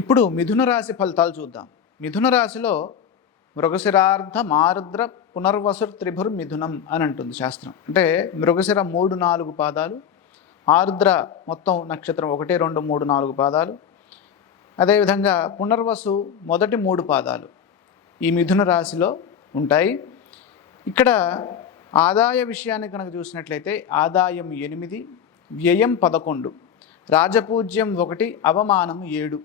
ఇప్పుడు మిథున రాశి ఫలితాలు చూద్దాం. మిథున రాశిలో మృగశిరార్ధ మారుద్ర పునర్వసు త్రిభుర్ మిథునం అని అంటుంది శాస్త్రం. అంటే మృగశిర 3-4 పాదాలు, ఆరుద్ర మొత్తం నక్షత్రం 1, 2, 3, 4 పాదాలు, అదేవిధంగా పునర్వసు మొదటి 3 పాదాలు ఈ మిథున రాశిలో ఉంటాయి. ఇక్కడ ఆదాయ విషయాన్ని కనుక చూసినట్లయితే ఆదాయం 8, వ్యయం 11, రాజపూజ్యం 1, అవమానం 7.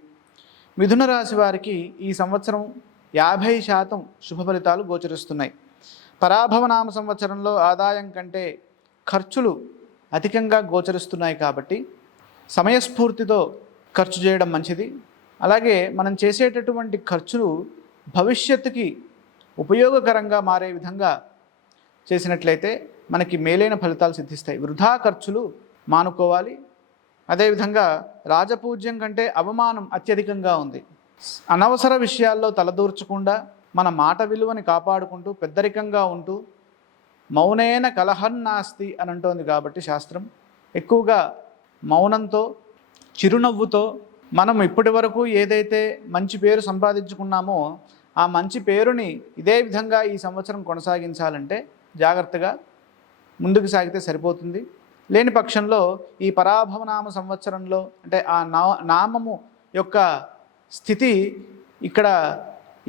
మిథున రాశి వారికి ఈ సంవత్సరం 50% శుభ ఫలితాలు గోచరిస్తున్నాయి. పరాభవనామ సంవత్సరంలో ఆదాయం కంటే ఖర్చులు అధికంగా గోచరిస్తున్నాయి కాబట్టి సమయస్ఫూర్తితో ఖర్చు చేయడం మంచిది. అలాగే మనం చేసేటటువంటి ఖర్చులు భవిష్యత్తుకి ఉపయోగకరంగా మారే విధంగా చేసినట్లయితే మనకి మేలైన ఫలితాలు సిద్ధిస్తాయి. వృధా ఖర్చులు మానుకోవాలి. అదేవిధంగా రాజపూజ్యం కంటే అవమానం అత్యధికంగా ఉంది. అనవసర విషయాల్లో తలదూర్చకుండా మన మాట విలువని కాపాడుకుంటూ పెద్దరికంగా ఉంటూ మౌనేన కలహన్నాస్తి అని అంటోంది కాబట్టి శాస్త్రం. ఎక్కువగా మౌనంతో చిరునవ్వుతో మనం ఇప్పటి వరకు ఏదైతే మంచి పేరు సంపాదించుకున్నామో ఆ మంచి పేరుని ఇదే విధంగా ఈ సంవత్సరం కొనసాగించాలంటే జాగ్రత్తగా ముందుకు సాగితే సరిపోతుంది. లేని పక్షంలో ఈ పరాభవనామ సంవత్సరంలో అంటే ఆ నామము యొక్క స్థితి ఇక్కడ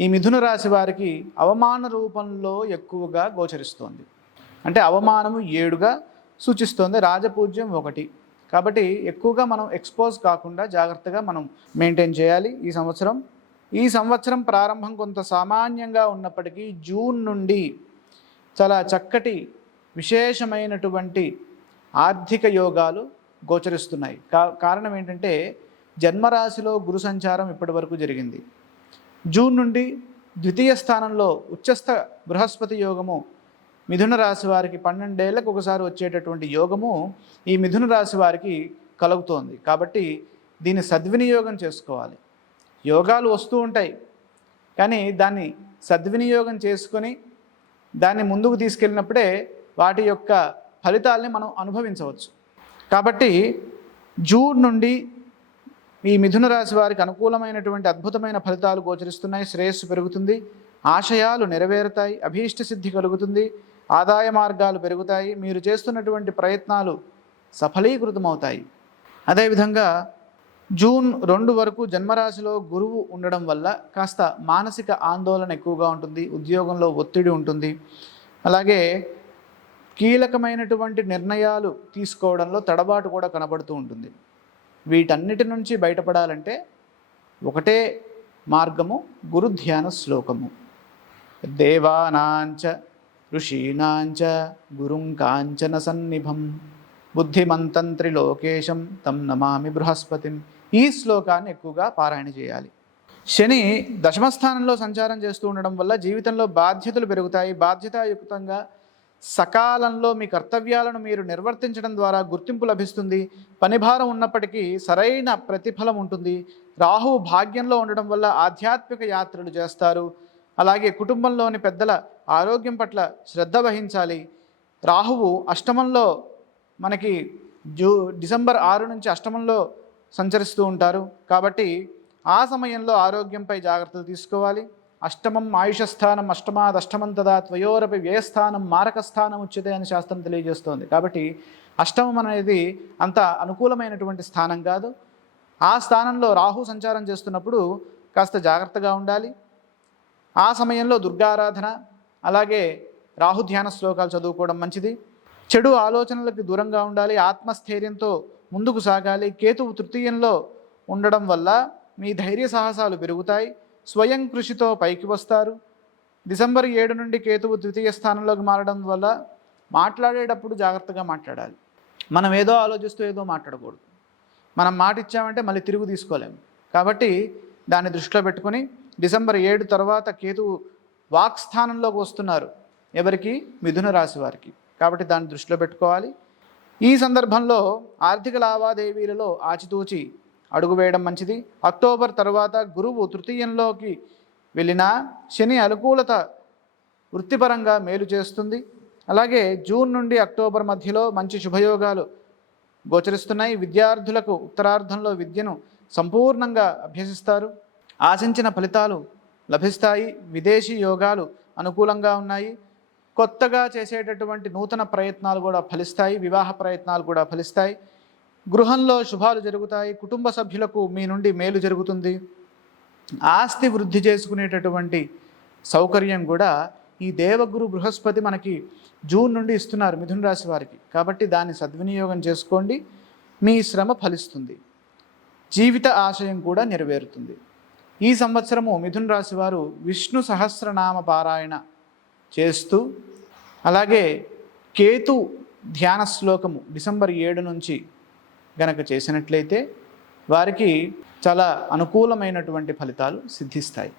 ఈ మిథున రాశి వారికి అవమాన రూపంలో ఎక్కువగా గోచరిస్తోంది. అంటే అవమానము 7గా సూచిస్తోంది, రాజపూజ్యం 1. కాబట్టి ఎక్కువగా మనం ఎక్స్పోజ్ కాకుండా జాగ్రత్తగా మనం మెయింటైన్ చేయాలి ఈ సంవత్సరం ప్రారంభం కొంత సామాన్యంగా ఉన్నప్పటికీ జూన్ నుండి చాలా చక్కటి విశేషమైనటువంటి ఆర్థిక యోగాలు గోచరిస్తున్నాయి. కారణం ఏంటంటే జన్మరాశిలో గురు సంచారం ఇప్పటి వరకు జరిగింది. జూన్ నుండి ద్వితీయ స్థానంలో ఉచ్చస్థ బృహస్పతి యోగము మిథున రాశి వారికి 12 ఏళ్లకు ఒకసారి వచ్చేటటువంటి యోగము ఈ మిథున రాశి వారికి కలుగుతోంది. కాబట్టి దీన్ని సద్వినియోగం చేసుకోవాలి. యోగాలు వస్తూ ఉంటాయి కానీ దాన్ని సద్వినియోగం చేసుకొని దాన్ని ముందుకు తీసుకెళ్ళినప్పుడే వాటి యొక్క ఫలితాలని మనం అనుభవించవచ్చు. కాబట్టి జూన్ నుండి ఈ మిథున రాశి వారికి అనుకూలమైనటువంటి అద్భుతమైన ఫలితాలు గోచరిస్తున్నాయి. శ్రేయస్సు పెరుగుతుంది, ఆశయాలు నెరవేరుతాయి, అభీష్ట సిద్ధి కలుగుతుంది, ఆదాయ మార్గాలు పెరుగుతాయి, మీరు చేస్తున్నటువంటి ప్రయత్నాలు సఫలీకృతమవుతాయి. అదేవిధంగా జూన్ 2 వరకు జన్మరాశిలో గురువు ఉండడం వల్ల కాస్త మానసిక ఆందోళన ఎక్కువగా ఉంటుంది, ఉద్యోగంలో ఒత్తిడి ఉంటుంది, అలాగే కీలకమైనటువంటి నిర్ణయాలు తీసుకోవడంలో తడబాటు కూడా కనబడుతూ ఉంటుంది. వీటన్నిటి నుంచి బయటపడాలంటే ఒకటే మార్గము, గురు ధ్యాన శ్లోకము. దేవానాంచ ఋషీణాంచ గురుం కాంచన సన్నిభం బుద్ధిమంతం త్రిలోకేశం తం నమామి బృహస్పతిం. ఈ శ్లోకాన్ని ఎక్కువగా పారాయణ చేయాలి. శని దశమస్థానంలో సంచారం చేస్తూ ఉండడం వల్ల జీవితంలో బాధ్యతలు పెరుగుతాయి. బాధ్యతాయుక్తంగా సకాలంలో మీ కర్తవ్యాలను మీరు నిర్వర్తించడం ద్వారా గుర్తింపు లభిస్తుంది. పనిభారం ఉన్నప్పటికీ సరైన ప్రతిఫలం ఉంటుంది. రాహువు భాగ్యంలో ఉండడం వల్ల ఆధ్యాత్మిక యాత్రలు చేస్తారు. అలాగే కుటుంబంలోని పెద్దల ఆరోగ్యం పట్ల శ్రద్ధ వహించాలి. రాహువు అష్టమంలో మనకి డిసెంబర్ 6 నుంచి అష్టమంలో సంచరిస్తూ ఉంటారు కాబట్టి ఆ సమయంలో ఆరోగ్యంపై జాగ్రత్తలు తీసుకోవాలి. అష్టమం ఆయుషస్థానం అష్టమాదష్టమం తదా త్వయోరపి వ్యయస్థానం మారకస్థానం ఉచ్యతే అని శాస్త్రం తెలియజేస్తోంది. కాబట్టి అష్టమం అనేది అంత అనుకూలమైనటువంటి స్థానం కాదు. ఆ స్థానంలో రాహు సంచారం చేస్తున్నప్పుడు కాస్త జాగ్రత్తగా ఉండాలి. ఆ సమయంలో దుర్గారాధన అలాగే రాహుధ్యాన శ్లోకాలు చదువుకోవడం మంచిది. చెడు ఆలోచనలకు దూరంగా ఉండాలి. ఆత్మస్థైర్యంతో ముందుకు సాగాలి. కేతువు తృతీయంలో ఉండడం వల్ల మీ ధైర్య సాహసాలు పెరుగుతాయి. స్వయం కృషితో పైకి వస్తారు. డిసెంబర్ 7 నుండి కేతువు ద్వితీయ స్థానంలోకి మారడం వల్ల మాట్లాడేటప్పుడు జాగ్రత్తగా మాట్లాడాలి. మనం ఏదో ఆలోచిస్తూ ఏదో మాట్లాడకూడదు. మనం మాట ఇచ్చామంటే మళ్ళీ తిరుగు తీసుకోలేము. కాబట్టి దాన్ని దృష్టిలో పెట్టుకొని డిసెంబర్ 7 తర్వాత కేతువు వాక్ స్థానంలోకి వస్తున్నారు. ఎవరికి? మిథున రాశి వారికి. కాబట్టి దాన్ని దృష్టిలో పెట్టుకోవాలి. ఈ సందర్భంలో ఆర్థిక లావాదేవీలలో ఆచితూచి అడుగు వేయడం మంచిది. అక్టోబర్ తర్వాత గురువు తృతీయంలోకి వెళ్ళినా శని అనుకూలత వృత్తిపరంగా మేలు చేస్తుంది. అలాగే జూన్ నుండి అక్టోబర్ మధ్యలో మంచి శుభయోగాలు గోచరిస్తున్నాయి. విద్యార్థులకు ఉత్తరార్ధంలో విద్యను సంపూర్ణంగా అభ్యసిస్తారు. ఆశించిన ఫలితాలు లభిస్తాయి. విదేశీ యోగాలు అనుకూలంగా ఉన్నాయి. కొత్తగా చేసేటటువంటి నూతన ప్రయత్నాలు కూడా ఫలిస్తాయి. వివాహ ప్రయత్నాలు కూడా ఫలిస్తాయి. గృహంలో శుభాలు జరుగుతాయి. కుటుంబ సభ్యులకు మీ నుండి మేలు జరుగుతుంది. ఆస్తి వృద్ధి చేసుకునేటటువంటి సౌకర్యం కూడా ఈ దేవగురు బృహస్పతి మనకి జూన్ నుండి ఇస్తున్నారు మిథున రాశి వారికి. కాబట్టి దాన్ని సద్వినియోగం చేసుకోండి. మీ శ్రమ ఫలిస్తుంది. జీవిత ఆశయం కూడా నెరవేరుతుంది. ఈ సంవత్సరము మిథున రాశి వారు విష్ణు సహస్రనామ పారాయణ చేస్తూ, అలాగే కేతు ధ్యాన శ్లోకము డిసెంబర్ 7 నుంచి గనక చేసినట్లయితే వారికి చాలా అనుకూలమైనటువంటి ఫలితాలు సిద్ధిస్తాయి.